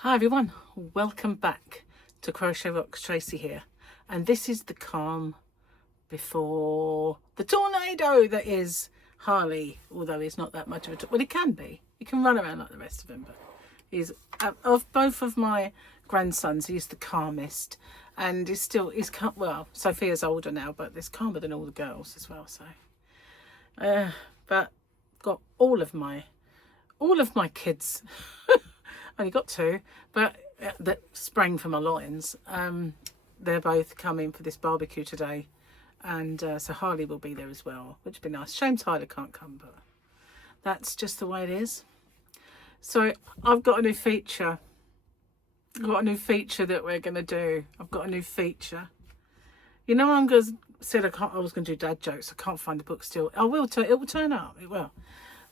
Hi everyone, welcome back to Crochet Rocks. Tracy here, and this is the calm before the tornado that is Harley. Although he's not that much of a well, he can be. He can run around like the rest of them, but he's of both of my grandsons, he's the calmest, and he's well. Sophia's older now, but he's calmer than all the girls as well. So, but got all of my kids. Only got two, but that sprang from my loins. They're both coming for this barbecue today, and so Harley will be there as well, which would be nice. Shame Tyler can't come, but that's just the way it is. So I've got a new feature. That we're gonna do. I've got a new feature. You know, I was gonna do dad jokes. I can't find the book still. It will turn up. It will.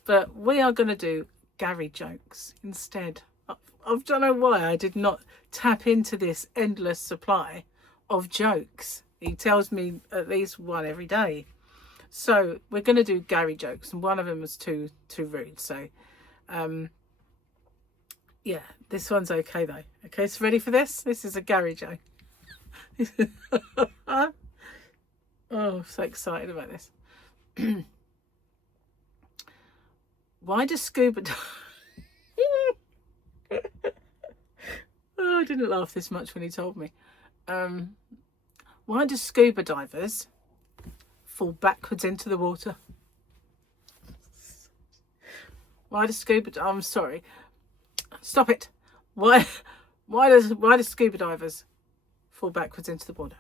But we are gonna do Gary jokes instead. I don't know why I did not tap into this endless supply of jokes. He tells me at least one every day. So we're going to do Gary jokes, and one of them was too rude. So, yeah, this one's okay though. Okay, so ready for this? This is a Gary joke. Oh, I'm so excited about this. Why does scuba Oh, I didn't laugh this much when he told me. Why do scuba divers fall backwards into the water? I'm sorry. Stop it. Why do scuba divers fall backwards into the water?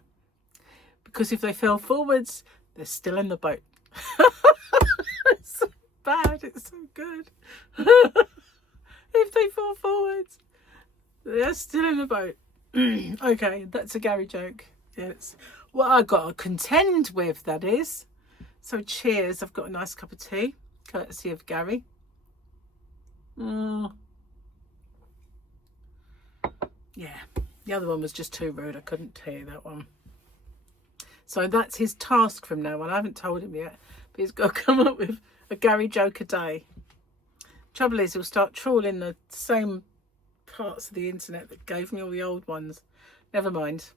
Because if they fell forwards, they're still in the boat. It's so bad. It's so good. If they fall forwards, they're still in the boat. Okay, that's a Gary joke. It's what I got to contend with, that is. So cheers. I've got a nice cup of tea, courtesy of Gary. Yeah, the other one was just too rude. I couldn't tea that one. So that's his task from now on. I haven't told him yet, but he's got to come up with a Gary joke a day. Trouble is, he'll start trawling the same parts of the internet that gave me all the old ones. Never mind.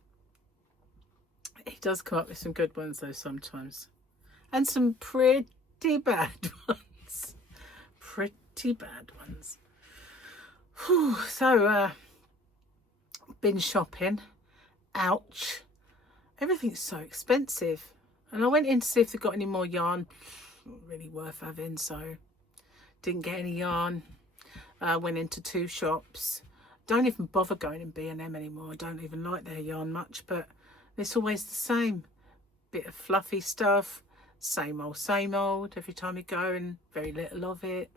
He does come up with some good ones though sometimes, and some pretty bad ones. Whew. So been shopping. Ouch, everything's so expensive. And I went in to see if they got any more yarn. Not really worth having, so didn't get any yarn. Went into two shops. Don't even bother going in B&M anymore. I don't even like their yarn much, but it's always the same. Bit of fluffy stuff, same old every time you go, and very little of it.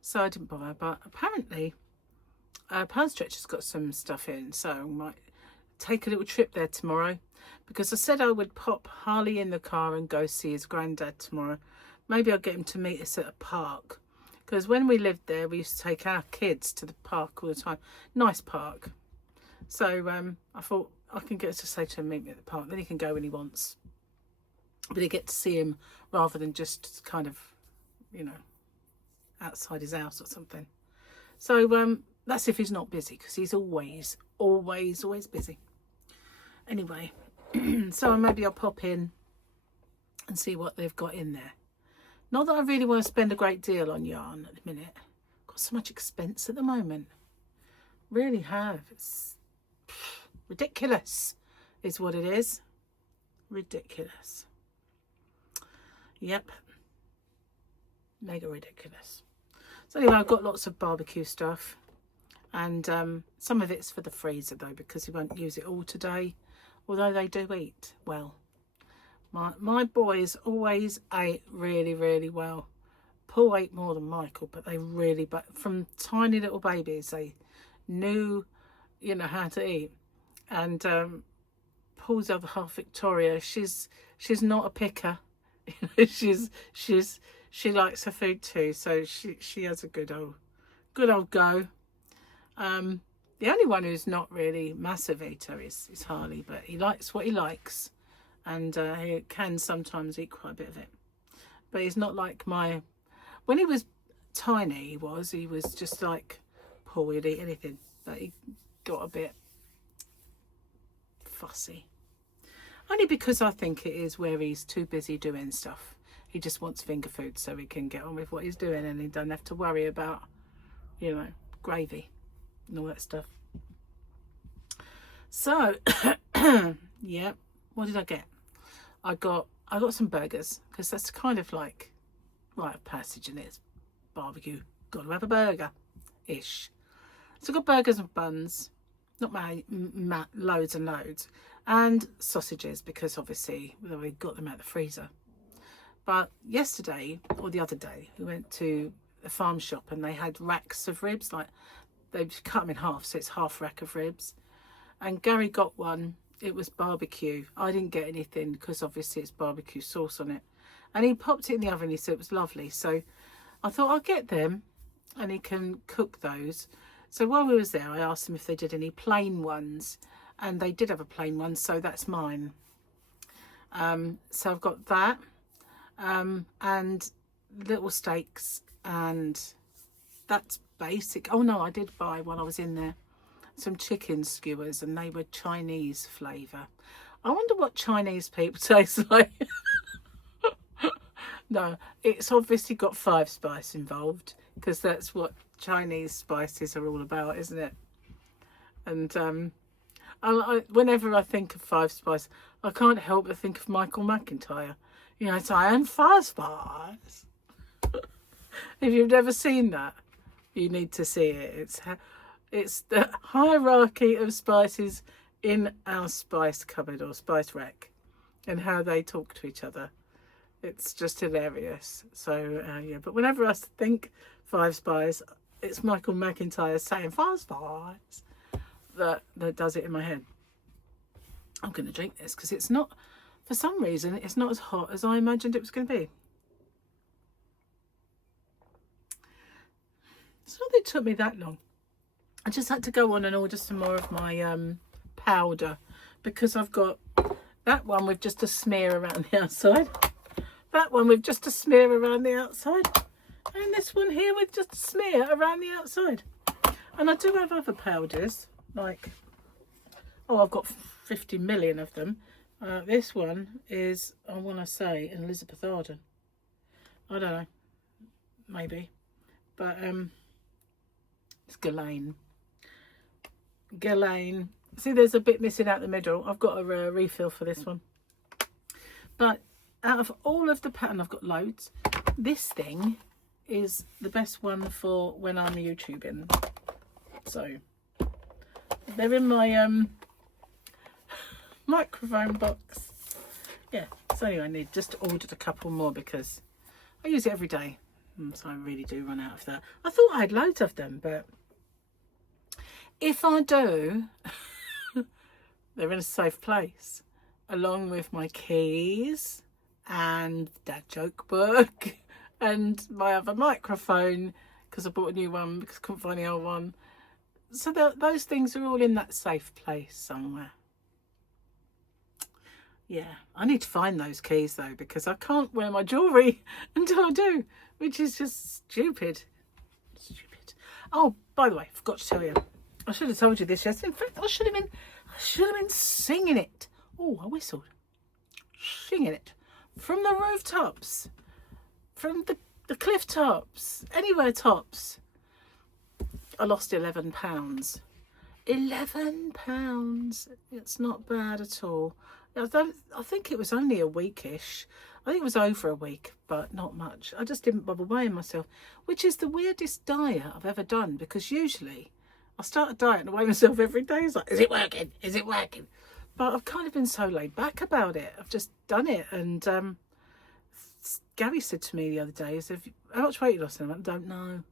So I didn't bother, but apparently Pound Stretcher's got some stuff in, so I might take a little trip there tomorrow, because I said I would pop Harley in the car and go see his granddad tomorrow. Maybe I'll get him to meet us at a park. Because when we lived there, we used to take our kids to the park all the time. Nice park. So I thought I can get to say to him, meet me at the park. Then he can go when he wants. But he get to see him rather than just kind of, you know, outside his house or something. So that's if he's not busy, because he's always busy. Anyway, so maybe I'll pop in and see what they've got in there. Not that I really want to spend a great deal on yarn at the minute. Got so much expense at the moment. Really have. It's ridiculous is what it is. Ridiculous. Yep. Mega ridiculous. So anyway, I've got lots of barbecue stuff. And some of it's for the freezer though, because we won't use it all today. Although they do eat well. My boys always ate really well. Paul ate more than Michael, but but from tiny little babies, they knew, you know, how to eat. And Paul's other half, Victoria, she's not a picker. She likes her food too, so she has a good old go. The only one who's not really massive eater is Harley, but he likes what he likes. And he can sometimes eat quite a bit of it. But he's not like when he was tiny, he was just like Paul, he'd eat anything, but he got a bit fussy. Only because I think it is where he's too busy doing stuff. He just wants finger food so he can get on with what he's doing, and he don't have to worry about, you know, gravy and all that stuff. So, yeah, what did I get? I got some burgers, because that's kind of like rite of passage, and it's barbecue. Got to have a burger-ish. So I got burgers and buns, not loads and loads, and sausages, because obviously we got them out of the freezer. But yesterday, or the other day, we went to a farm shop and they had racks of ribs, like they've cut them in half, so it's half rack of ribs. And Gary got one, it was barbecue. I didn't get anything because obviously it's barbecue sauce on it. And he popped it in the oven, he said it was lovely. So I thought I'll get them and he can cook those. So while we was there, I asked them if they did any plain ones, and they did have a plain one, so that's mine. So I've got that. And little steaks, and that's basic. Oh no, I did buy, while I was in there, some chicken skewers, and they were Chinese flavour. I wonder what Chinese people taste like. No, it's obviously got 5 spice involved, because that's what Chinese spices are all about, isn't it? And whenever I think of 5 spice, I can't help but think of Michael McIntyre. You know, it's I am 5 spice. If you've never seen that, you need to see it. It's the hierarchy of spices in our spice cupboard or spice rack, and how they talk to each other. It's just hilarious. So yeah, but whenever I think 5 spice, it's Michael McIntyre saying 5 spice that does it in my head. I'm going to drink this because it's not, for some reason, it's not as hot as I imagined it was going to be. It's not that it took me that long. I just had to go on and order some more of my powder, because I've got that one with just a smear around the outside, that one with just a smear around the outside, and this one here with just a smear around the outside. And I do have other powders, like, oh, I've got 50 million of them. This one is, I want to say, an Elizabeth Arden. I don't know, maybe, but it's Ghislaine. See, there's a bit missing out the middle. I've got a refill for this one. But out of all of the pattern, I've got loads. This thing is the best one for when I'm YouTubing. So they're in my microphone box. Yeah, so anyway, I need just ordered a couple more because I use it every day. So I really do run out of that. I thought I had loads of them, but if I do, they're in a safe place, along with my keys and that joke book and my other microphone, because I bought a new one because I couldn't find the old one. So those things are all in that safe place somewhere. Yeah, I need to find those keys though, because I can't wear my jewellery until I do, which is just stupid. Oh, by the way, I forgot to tell you. I should have told you this yesterday. In fact, I should have been singing it. Oh, I whistled. Singing it from the rooftops, from the cliff tops, anywhere tops. I lost £11. £11. It's not bad at all. I think it was only a weekish. I think it was over a week, but not much. I just didn't bother weighing myself, which is the weirdest diet I've ever done, because usually I start a diet and I weigh myself every day. It's like, is it working? Is it working? But I've kind of been so laid back about it. I've just done it. And Gary said to me the other day, he said, how much weight you lost? And I went, I don't know.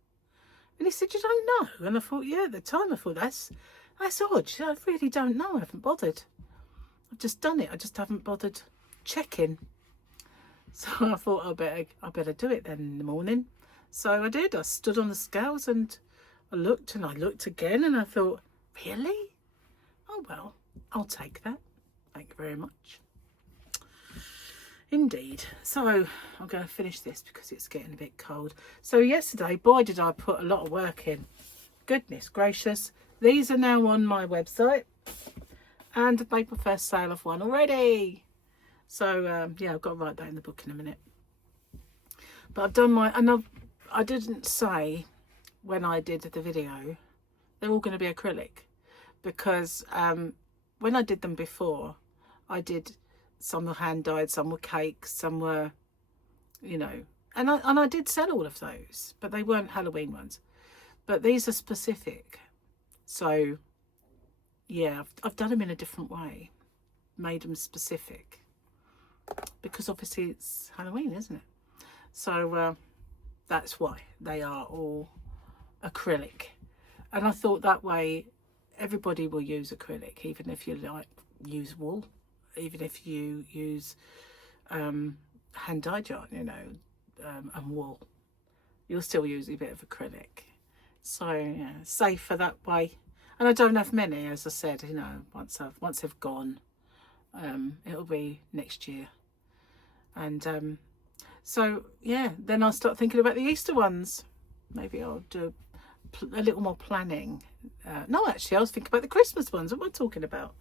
And he said, you don't know? And I thought, yeah, at the time I thought, that's odd. I really don't know. I haven't bothered. I've just done it. I just haven't bothered checking. So I thought I better do it then in the morning. So I did. I stood on the scales and I looked and I looked again and I thought, really? Oh, well, I'll take that. Thank you very much. Indeed. So I'm going to finish this because it's getting a bit cold. So yesterday, boy, did I put a lot of work in. goodness gracious, these are now on my website, and I've made my first sale of one already. So yeah, I've got to write that in the book in a minute. But I've done my, and I didn't say when I did the video they're all going to be acrylic, because when I did them before, I did, some were hand dyed, some were cakes, some were, you know, and I did sell all of those, but they weren't Halloween ones. But these are specific, so yeah, I've done them in a different way, made them specific, because obviously it's Halloween, isn't it? So that's why they are all acrylic. And I thought that way everybody will use acrylic, even if you like use wool, even if you use hand dyed yarn, you know, and wool, you'll still use a bit of acrylic. So yeah, safer that way. And I don't have many, as I said, you know, once they've gone, it'll be next year. And so yeah, then I'll start thinking about the Easter ones. Maybe I'll do a little more planning. No, actually, I was thinking about the Christmas ones. What am I talking about?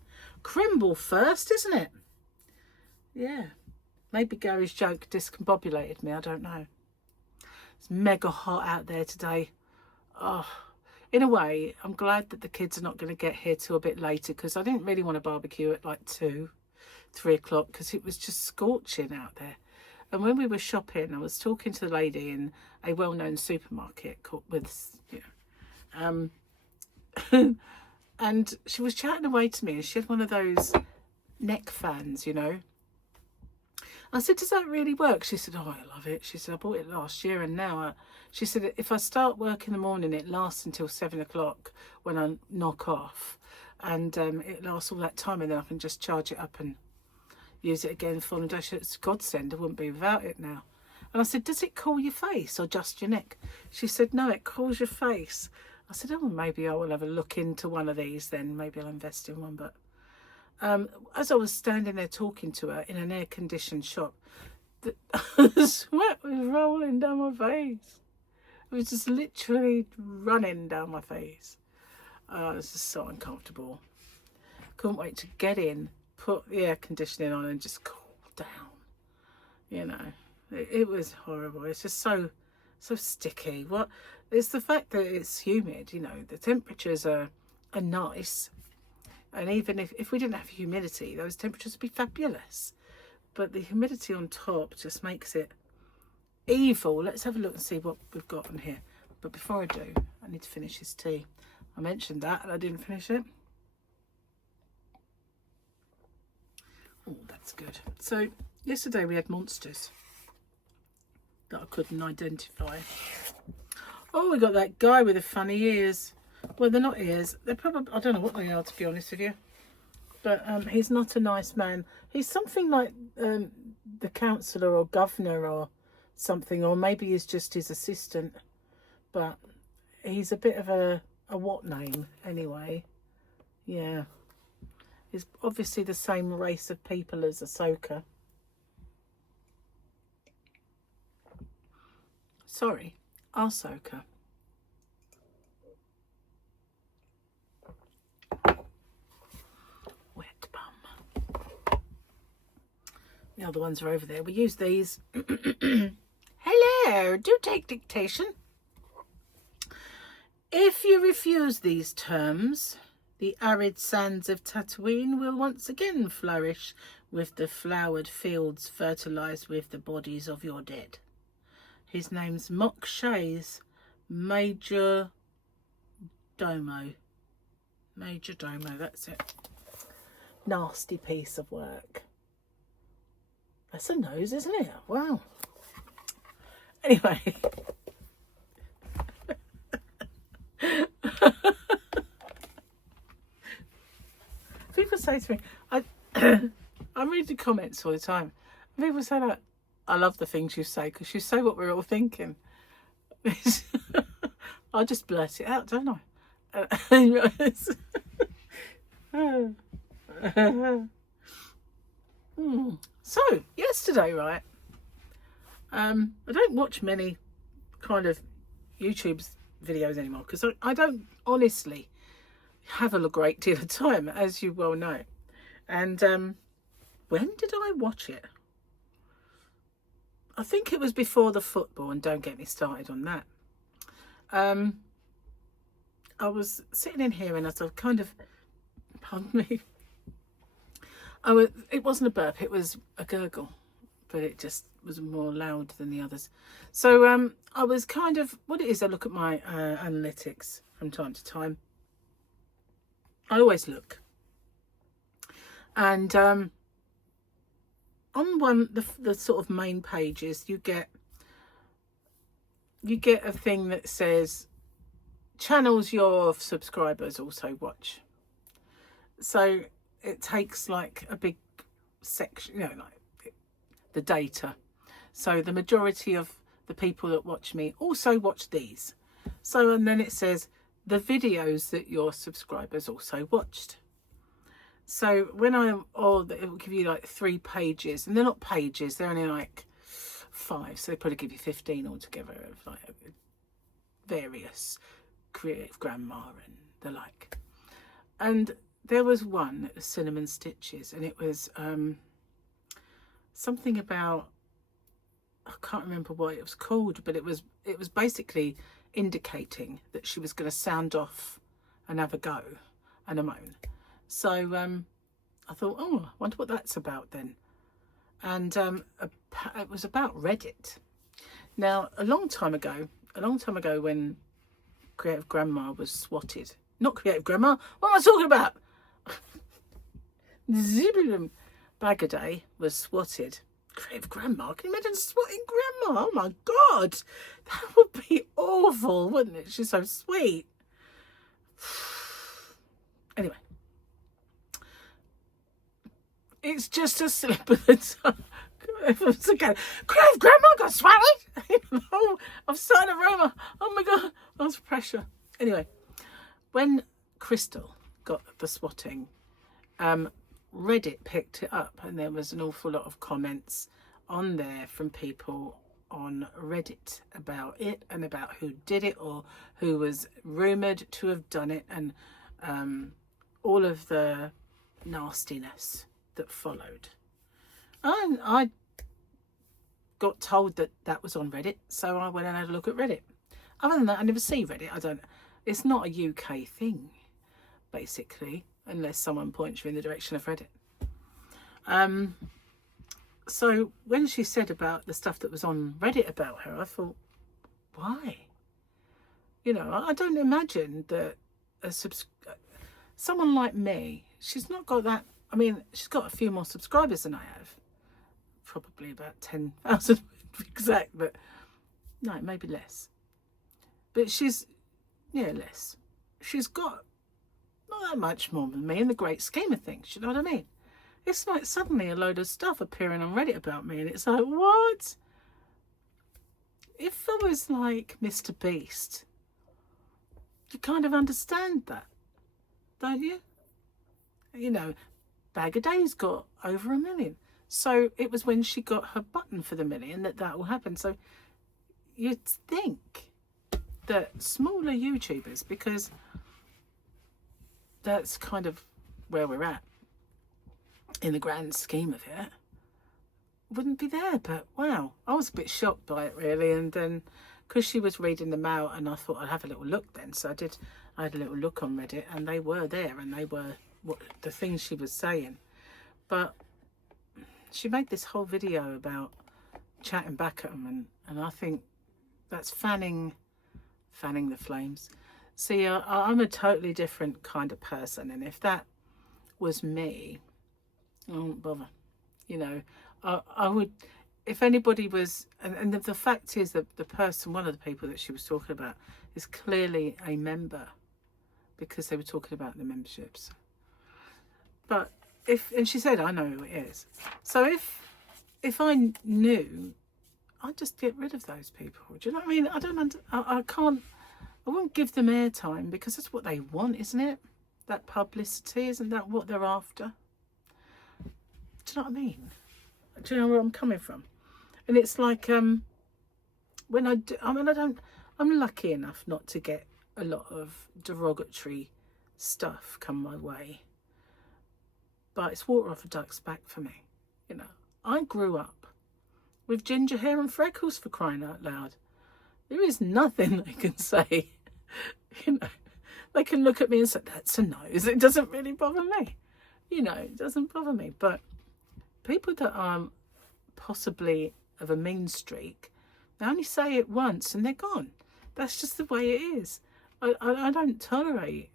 Crimble first, isn't it? Yeah. Maybe Gary's joke discombobulated me. I don't know. It's mega hot out there today. Oh, in a way, I'm glad that the kids are not going to get here till a bit later, because I didn't really want to barbecue at like 2, 3 o'clock, because it was just scorching out there. And when we were shopping, I was talking to the lady in a well-known supermarket called, with, you know, and she was chatting away to me, and she had one of those neck fans, you know. I said, does that really work? She said, oh, I love it. She said, I bought it last year, and now, she said, if I start work in the morning, it lasts until 7 o'clock when I knock off. And it lasts all that time, and then I can just charge it up and use it again for the day. It's a godsend. I wouldn't be without it now. And I said, does it cool your face or just your neck? She said, no, it cools your face. I said, oh, maybe I will have a look into one of these then. Maybe I'll invest in one. But as I was standing there talking to her in an air-conditioned shop, the sweat was rolling down my face. It was just literally running down my face. Oh, this is so uncomfortable. Couldn't wait to get in, put the air conditioning on, and just cool down. You know, it was horrible. It's just so sticky. What? It's the fact that it's humid. You know, the temperatures are nice. And even if we didn't have humidity, those temperatures would be fabulous. But the humidity on top just makes it evil. Let's have a look and see what we've got on here. But before I do, I need to finish this tea. I mentioned that and I didn't finish it. Oh, that's good. So yesterday we had monsters that I couldn't identify. Oh, we got that guy with the funny ears. Well, they're not ears. They're probably, I don't know what they are, to be honest with you. But he's not a nice man. He's something like the councillor or governor or something, or maybe he's just his assistant. But he's a bit of a what name anyway. Yeah. He's obviously the same race of people as Ahsoka. Sorry, Ahsoka. Wet bum. The other ones are over there. We use these. Hello, do take dictation. If you refuse these terms, the arid sands of Tatooine will once again flourish, with the flowered fields fertilised with the bodies of your dead. His name's Mock Shay's Major Domo. Major Domo, that's it. Nasty piece of work. That's a nose, isn't it? Wow. Anyway. People say to me, I read the comments all the time. People say that, I love the things you say, because you say what we're all thinking. I just blurt it out, don't I? So, yesterday, right, I don't watch many kind of YouTube videos anymore because I don't honestly have a great deal of time, as you well know. And when did I watch it? I think it was before the football, and don't get me started on that. I was sitting in here and I was kind of, pardon me, it wasn't a burp, it was a gurgle, but it just was more loud than the others. So I was kind of, what it is, I look at my analytics from time to time. I always look. And on the sort of main pages, you get a thing that says channels your subscribers also watch. So it takes like a big section, you know, like the data. So the majority of the people that watch me also watch these. So, and then it says the videos that your subscribers also watched. So when it will give you like 3 pages, and they're not pages, they're only like 5, so they probably give you 15 altogether of like various creative grandma and the like. And there was one that was cinnamon stitches, and it was something about, I can't remember what it was called, but it was basically indicating that she was going to sound off and have a go and a moan. So I thought, oh, I wonder what that's about then. And it was about Reddit. Now, a long time ago when Creative Grandma was swatted. Not Creative Grandma, what am I talking about? Zibbidum Bagaday was swatted. Creative Grandma, can you imagine swatting Grandma? Oh my God, that would be awful, wouldn't it? She's so sweet. Anyway, it's just a slip of the tongue. Creative Grandma got swatted. Oh, I'm starting a rumour. Oh my God, that's pressure. Anyway, when Crystal got the swatting, Reddit picked it up, and there was an awful lot of comments on there from people on Reddit about it and about who did it or who was rumoured to have done it, and all of the nastiness that followed. And I got told that that was on Reddit, so I went and had a look at Reddit. Other than that, I never see Reddit. It's not a UK thing, basically, unless someone points you in the direction of Reddit. So when she said about the stuff that was on Reddit about her, I thought, why? You know, I don't imagine that someone like me, she's not got that, I mean, she's got a few more subscribers than I have. Probably about 10,000 exact, but no, maybe less. But she's, yeah, less. She's got not that much more than me in the great scheme of things, you know what I mean? It's like suddenly a load of stuff appearing on Reddit about me, and it's like, what? If I was like Mr. Beast, you kind of understand that, don't you? You know, Bag a Day's got over 1 million. So it was when she got her button for the 1 million that will happen. So you'd think that smaller YouTubers, because that's kind of where we're at in the grand scheme of it, wouldn't be there. But wow, I was a bit shocked by it really. And then because she was reading them out, and I thought I'd have a little look then, so I had a little look on Reddit, and they were there, and they were the things she was saying. But she made this whole video about chatting back at them, and I think that's fanning the flames. See, I'm a totally different kind of person, and if that was me, I wouldn't bother. You know, I would, if anybody was, and the fact is that the person, one of the people that she was talking about, is clearly a member, because they were talking about the memberships. But and she said, I know who it is. So if I knew, I'd just get rid of those people. Do you know what I mean? I won't give them airtime, because that's what they want, isn't it? That publicity, isn't that what they're after? Do you know what I mean? Do you know where I'm coming from? And it's like, when I do, I mean, I'm lucky enough not to get a lot of derogatory stuff come my way, but it's water off a duck's back for me. You know, I grew up with ginger hair and freckles, for crying out loud. There is nothing they can say. You know, they can look at me and say, that's a nose. It doesn't really bother me. You know, it doesn't bother me. But people that are possibly of a mean streak, they only say it once and they're gone. That's just the way it is. I don't tolerate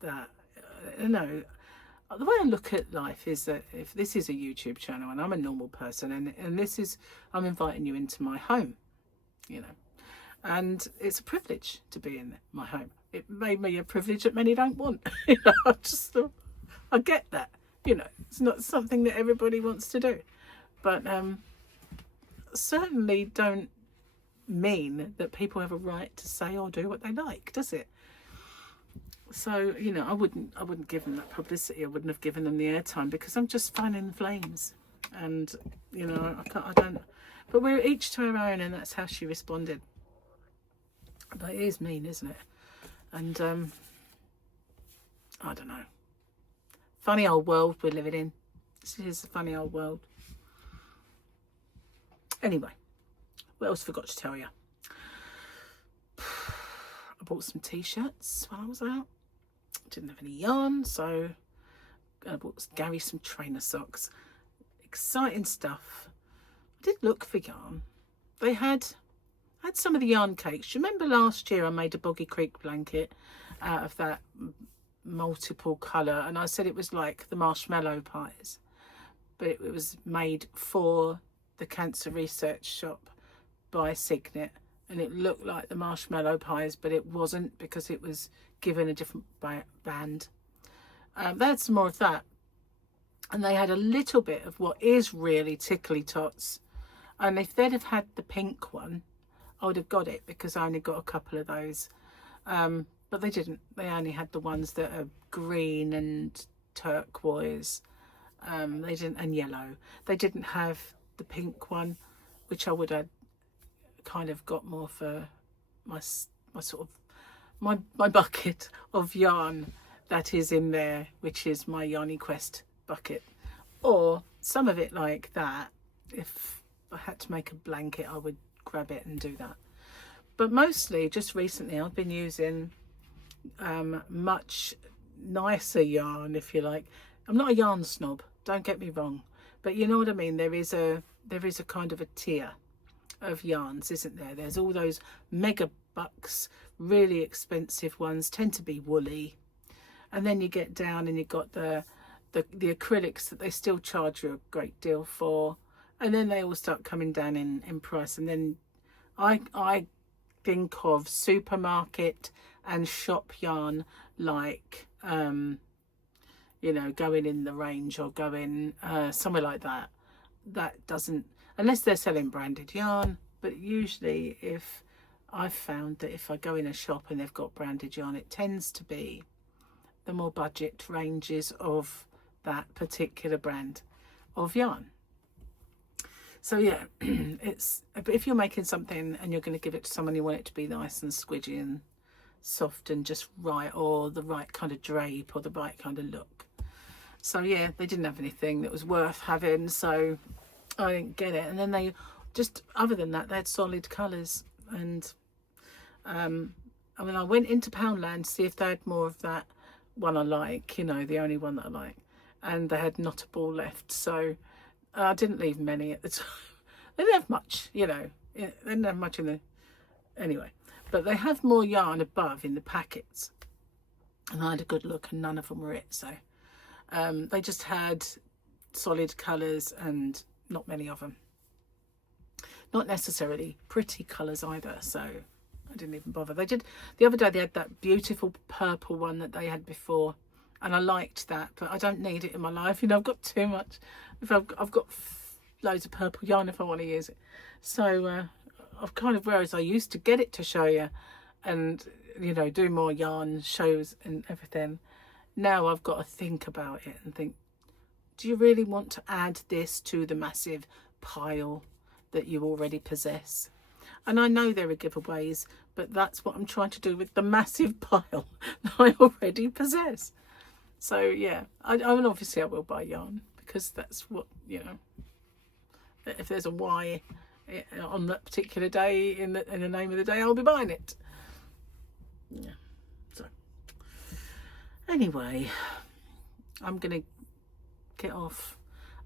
that. You know, the way I look at life is that if this is a YouTube channel and I'm a normal person and this is, I'm inviting you into my home, you know, and it's a privilege to be in my home. It made me a privilege that many don't want. You know, I get that. You know, it's not something that everybody wants to do, but certainly don't mean that people have a right to say or do what they like, does it? So, you know, I wouldn't give them that publicity. I wouldn't have given them the airtime because I'm just fanning the flames. And, you know, I don't, but we're each to our own, and that's how she responded. But it is mean, isn't it? And, I don't know. Funny old world we're living in. This is a funny old world. Anyway, what else forgot to tell you? I bought some t-shirts when I was out. Didn't have any yarn, so I bought Gary some trainer socks. Exciting stuff. I did look for yarn. They had some of the yarn cakes. You remember last year I made a Boggy Creek blanket out of that multiple colour, and I said it was like the marshmallow pies, but it was made for the cancer research shop by Signet, and it looked like the marshmallow pies, but it wasn't because it was given a different band. They had some more of that, and they had a little bit of what is really tickly tots, and if they'd have had the pink one I would have got it because I only got a couple of those, but they didn't. They only had the ones that are green and turquoise. They didn't, and yellow. They didn't have the pink one, which I would have kind of got more for my sort of my bucket of yarn that is in there, which is my Yarny Quest bucket, or some of it like that. If I had to make a blanket, I would grab it and do that. But mostly, just recently, I've been using much nicer yarn, if you like. I'm not a yarn snob, don't get me wrong, but you know what I mean. There is a kind of a tier of yarns, isn't there? There's all those mega bucks, really expensive ones, tend to be woolly, and then you get down and you've got the acrylics that they still charge you a great deal for, and then they all start coming down in price. And then I think of supermarket and shop yarn like you know, going in the range or going somewhere like that. That doesn't, unless they're selling branded yarn. But usually, if I've found that if I go in a shop and they've got branded yarn, it tends to be the more budget ranges of that particular brand of yarn. So yeah, it's, but if you're making something and you're going to give it to someone, you want it to be nice and squidgy and soft and just right, or the right kind of drape or the right kind of look. So yeah, they didn't have anything that was worth having, so I didn't get it. And then they just, other than that, they had solid colours. And I mean, I went into Poundland to see if they had more of that one I like, you know, the only one that I like, and they had not a ball left, so I didn't leave many at the time. They didn't have much, you know, they didn't have much in the, anyway, but they have more yarn above in the packets, and I had a good look and none of them were it. So they just had solid colours and not many of them, not necessarily pretty colours either, so I didn't even bother. They did, the other day they had that beautiful purple one that they had before, and I liked that, but I don't need it in my life, you know. I've got too much. If I've got loads of purple yarn if I want to use it. So I've kind of, whereas I used to get it to show you and, you know, do more yarn shows and everything, now I've got to think about it and think, do you really want to add this to the massive pile that you already possess? And I know there are giveaways, but that's what I'm trying to do with the massive pile that I already possess. So yeah, I mean, obviously I will buy yarn, because that's what, you know, if there's a Y on that particular day, in the name of the day, I'll be buying it. Yeah. So anyway, I'm gonna get off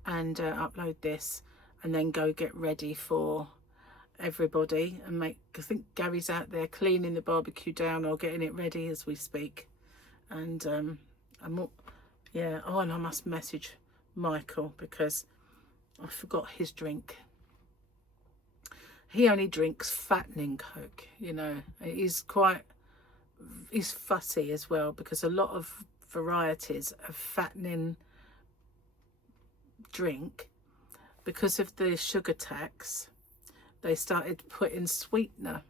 and upload this, and then go get ready for everybody and make, I think Gary's out there cleaning the barbecue down or getting it ready as we speak. And yeah, oh, and I must message Michael, because I forgot his drink. He only drinks fattening Coke, you know. He's fussy as well, because a lot of varieties of fattening drink, because of the sugar tax, they started putting sweetener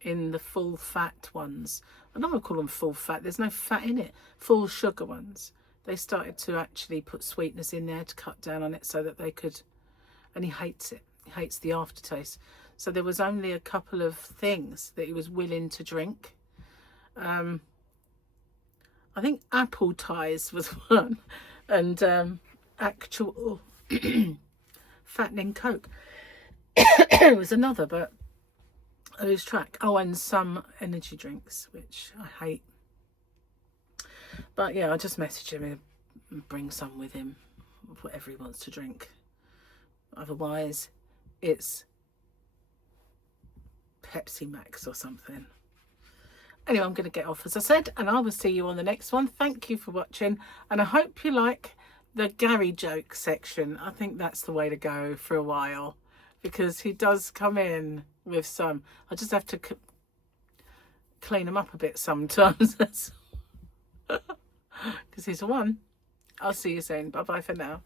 in the full fat ones. I don't want to call them full fat, there's no fat in it. Full sugar ones. They started to actually put sweeteners in there to cut down on it, so that they could, and he hates it. He hates the aftertaste. So there was only a couple of things that he was willing to drink. I think apple ties was one, and actual fattening Coke was another, but I lose track. Oh, and some energy drinks, which I hate. But yeah, I just message him and bring some with him, whatever he wants to drink. Otherwise, it's Pepsi Max or something. Anyway, I'm going to get off, as I said, and I will see you on the next one. Thank you for watching, and I hope you like the Gary joke section. I think that's the way to go for a while, because he does come in with some. I just have to clean him up a bit sometimes, because he's the one. I'll see you soon. Bye bye for now.